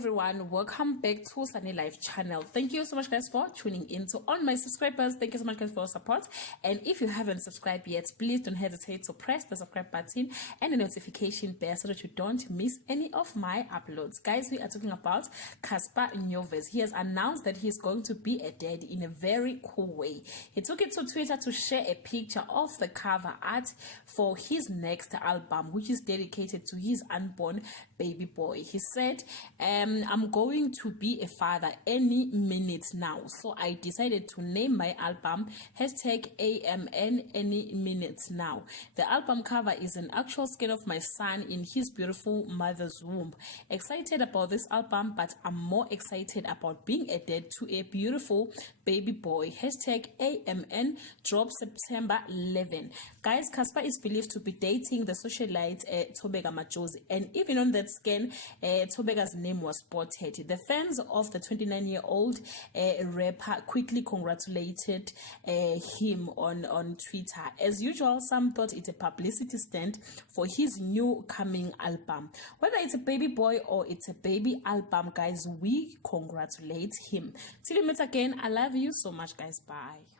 everyone, welcome back to Sunny Life channel. Thank you so much guys for tuning in. To all my subscribers, thank you so much guys for your support, and if you haven't subscribed yet, please don't hesitate to press the subscribe button and the notification bell so that you don't miss any of my uploads. Guys, we are talking about Cassper Nyovest. He has announced that he's going to be a dad in a very cool way. He took it to Twitter to share a picture of the cover art for his next album, which is dedicated to his unborn baby boy. He said, I'm going to be a father any minute now, so I decided to name my album #AMN any minute now. The album cover is an actual scan of my son in his beautiful mother's womb. Excited about this album, but I'm more excited about being a dad to a beautiful baby boy. #AMN drops September 11. Guys, Cassper is believed to be dating the socialite Thobeka Majozi, and even on that scan, Thobeka's name was spotted. The fans of the 29-year-old rapper quickly congratulated him on Twitter. As usual, some thought it's a publicity stunt for his new coming album. Whether it's a baby boy or it's a baby album, guys, we congratulate him. Till we meet again, I love you so much, guys. Bye.